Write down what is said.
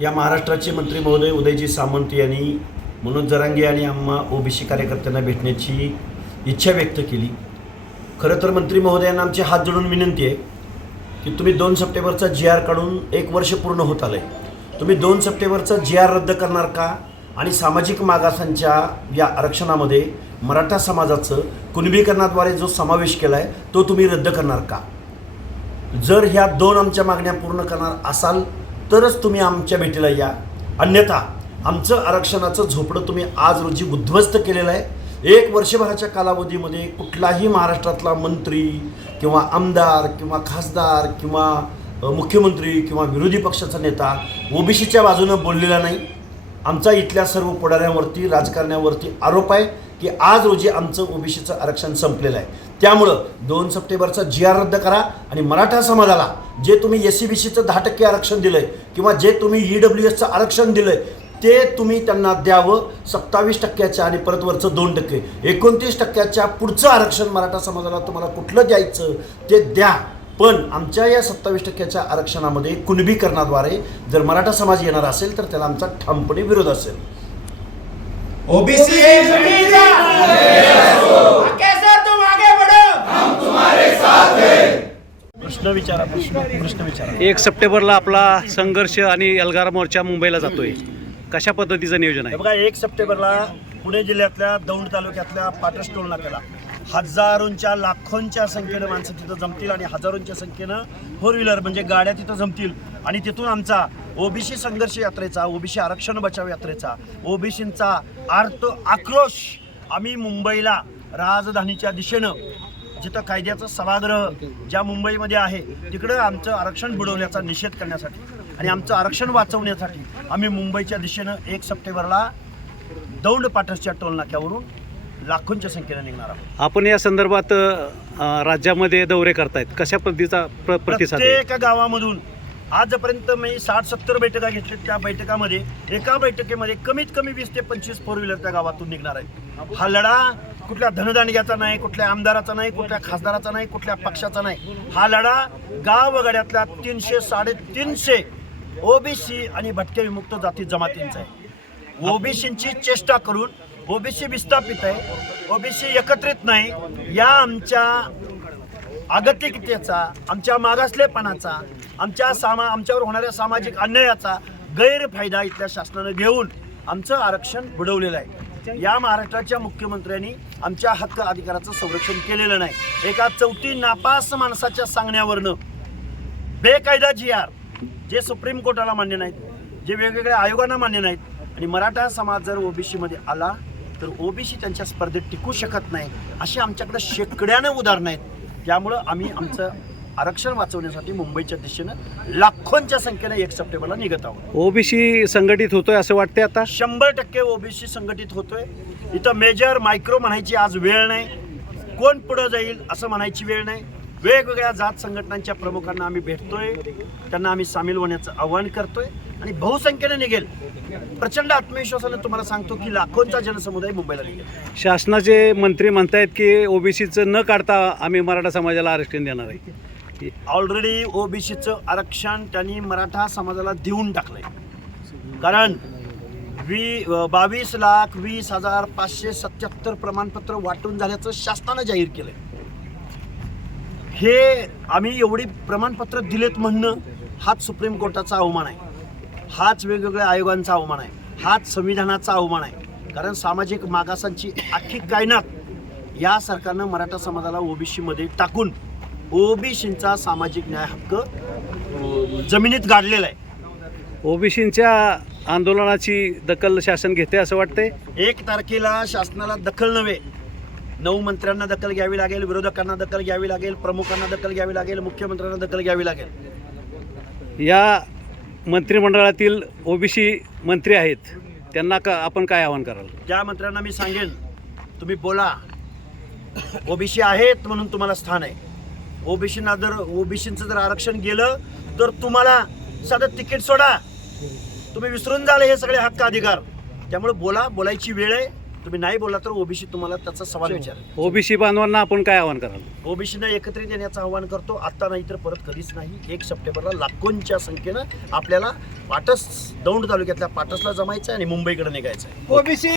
या महाराष्ट्राचे मंत्री महोदय उदयजी सामंत यांनी मनोज जरांगे आणि आम्हा ओबीसी कार्यकर्त्यांना भेटण्याची इच्छा व्यक्त केली। खरं तर मंत्री महोदयांना आमचे हात जोडून विनंती आहे की तुम्ही 2 सप्टेंबरचा GR काढून 1 वर्ष पूर्ण होत आलं आहे, तुम्ही 2 सप्टेंबरचा GR रद्द करणार का? आणि सामाजिक मागासांच्या या आरक्षणामध्ये मराठा समाजाचं कुणबीकरणाद्वारे जो समावेश केला आहे तो तुम्ही रद्द करणार का? जर ह्या 2 आमच्या मागण्या पूर्ण करणार असाल तरच तुम्ही आमच्या भेटीला या, अन्यथा आमचं आरक्षणाचं झोपडं तुम्ही आज रोजी उद्ध्वस्त केलेलं आहे। 1 वर्षभराच्या कालावधीमध्ये कुठलाही महाराष्ट्रातला मंत्री किंवा आमदार किंवा खासदार किंवा मुख्यमंत्री किंवा विरोधी पक्षाचा नेता ओबीसीच्या बाजूनं बोललेला नाही। आमचा इथल्या सर्व पुढाऱ्यांवरती राजकारण्यावरती आरोप आहे की आज रोजी आमचं ओबीसीचं आरक्षण संपलेलं आहे। त्यामुळं 2 सप्टेंबरचा GR रद्द करा आणि मराठा समाजाला जे तुम्ही SC-BCचं 10% आरक्षण दिलं आहे किंवा जे तुम्ही EWSचं आरक्षण दिलं आहे ते तुम्ही त्यांना द्यावं। 27% आणि परत वरचं 2%, 29% पुढचं आरक्षण मराठा समाजाला तुम्हाला कुठलं द्यायचं ते द्या। पण आमच्या या 27% आरक्षणामध्ये कुणबीकरणाद्वारे जर मराठा समाज येणार असेल तर त्याला आमचा ठामपणे विरोध असेल। ओबीसी कैसे तुम आगे बढ़ो, हम तुम्हारे साथ हैं। प्रश्न विचारा। 1 सप्टेंबरला आपला संघर्ष आणि एल्गार मोर्चा मुंबईला जातोय, कशा पद्धतीचं नियोजन आहे? बघा, 1 सप्टेंबरला पुणे जिल्ह्यातल्या दौंड तालुक्यातल्या पाटस टोल नाक्याला हजारोंच्या लाखोंच्या संख्येनं माणसं तिथं जमतील आणि हजारोंच्या संख्येनं 4 व्हीलर म्हणजे गाड्या तिथं जमतील आणि तिथून आमचा ओबीसी संघर्ष यात्रेचा, ओबीसी आरक्षण बचाव यात्रेचा, ओबीसींचा आर्त आक्रोश आम्ही मुंबईला राजधानीच्या दिशेनं जिथं कायद्याचं सभागृह ज्या मुंबईमध्ये आहे तिकडं आमचं आरक्षण बुडवण्याचा निषेध करण्यासाठी आणि आमचं आरक्षण वाचवण्यासाठी आम्ही मुंबईच्या दिशेनं 1 सप्टेंबरला दौंड पाटसच्या टोल नाक्यावरून लाखोंच्या संख्येने निघणार आहोत। आपण या संदर्भात राज्यामध्ये दौरे करतायत, कशा पद्धतीचा प्रतिसाद आहे? प्रत्येक गावामधून आजपर्यंत मी 60-70 बैठका घेतल्या। त्या बैठकामध्ये एका बैठकीमध्ये कमीत कमी 20 ते 25 4 व्हीलर त्या गावातून निघणार आहे। हा लढा कुठल्या धनदांडग्याचा नाही, कुठल्या आमदाराचा नाही, कुठल्या खासदाराचा नाही, कुठल्या पक्षाचा नाही। हा लढा गावगाड्यातल्या 300-350 ओबीसी आणि भटके विमुक्त जाती जमातींचा आहे। ओबीसींची चेष्टा करून ओबीसी विस्थापित आहे, ओबीसी एकत्रित नाही, या आमच्या आगतिकतेचा, आमच्या मागासलेपणाचा, आमच्यावर होणाऱ्या सामाजिक अन्यायाचा गैरफायदा इथल्या शासनानं घेऊन आमचं आरक्षण बुडवलेलं आहे। या महाराष्ट्राच्या मुख्यमंत्र्यांनी आमच्या हक्क अधिकाराचं संरक्षण केलेलं नाही। एका चौथी नापास माणसाच्या सांगण्यावरनं बेकायदा GR जे सुप्रीम कोर्टाला मान्य नाहीत, जे वेगवेगळ्या आयोगांना मान्य नाहीत आणि मराठा समाज जर ओबीसीमध्ये आला तर ओबीसी त्यांच्या स्पर्धेत टिकू शकत नाही, अशी आमच्याकडे शेकड्यानं उदाहरणं आहेत। त्यामुळं आम्ही आमचं आरक्षण वाचवण्यासाठी मुंबईच्या दिशेनं लाखोंच्या संख्येनं 1 सप्टेंबरला निघत आहोत। ओबीसी संघटित होतोय असं वाटतंय आता? 100% ओबीसी संघटित होतोय। इथं मेजर मायक्रो म्हणायची आज वेळ नाही, कोण पुढं जाईल असं म्हणायची वेळ नाही। वेगवेगळ्या जात संघटनांच्या प्रमुखांना आम्ही भेटतोय, त्यांना आम्ही सामील होण्याचं आवाहन करतोय आणि बहुसंख्येने निघेल। प्रचंड आत्मविश्वासाने तुम्हाला सांगतो की लाखोंचा जनसमुदाय मुंबईला निघेल। शासनाचे मंत्री म्हणतायत की ओबीसीचं न काढता आम्ही मराठा समाजाला आरक्षण देणार आहे। ऑलरेडी ओबीसीचं आरक्षण त्यांनी मराठा समाजाला देऊन टाकलंय, कारण 22,20,577 प्रमाणपत्र वाटून झाल्याचं शासनानं जाहीर केलंय। हे आम्ही एवढी प्रमाणपत्र दिलेत म्हणणं हाच सुप्रीम कोर्टाचा अवमान आहे, हाच वेगवेगळ्या आयोगांचा अवमान आहे, हाच संविधानाचा अवमान आहे। कारण सामाजिक मागासांची अख्खी कायनात या सरकारनं मराठा समाजाला ओबीसीमध्ये टाकून ओबीसींचा सामाजिक न्याय हक्क जमिनीत गाडलेला आहे। ओबीसींच्या आंदोलनाची दखल शासन घेते असं वाटतंय? 1 तारखेला शासनाला दखल नव्हे, 9 मंत्र्यांना दखल घ्यावी लागेल, विरोधकांना दखल घ्यावी लागेल, प्रमुखांना दखल घ्यावी लागेल, मुख्यमंत्र्यांना दखल घ्यावी लागेल। या मंत्रिमंडळातील ओबीसी मंत्री आहेत त्यांना आपण काय आवाहन कराल? त्या मंत्र्यांना मी सांगेन, तुम्ही बोला, ओबीसी आहेत म्हणून तुम्हाला स्थान आहे। ओबीसींचं जर आरक्षण गेलं तर तुम्हाला साधं तिकीट सोडा, तुम्ही विसरून जाल हे सगळे हक्क अधिकार। त्यामुळे बोला, बोलायची वेळ आहे। तुम्ही नाही बोलला तर ओबीसी तुम्हाला त्याचा सवाल विचारेल. ओबीसी बांधवांना आपण काय आवाहन कराल? ओबीसीनं एकत्रित येण्याचं आवाहन करतो. आता नाही तर परत कधीच नाही. 1 सप्टेंबरला लाखोंच्या संख्येनं आपल्याला पाटस दौंड तालुक्यातल्या पाटसला जमायचं आहे आणि मुंबईकडे निघायचं आहे. ओबीसी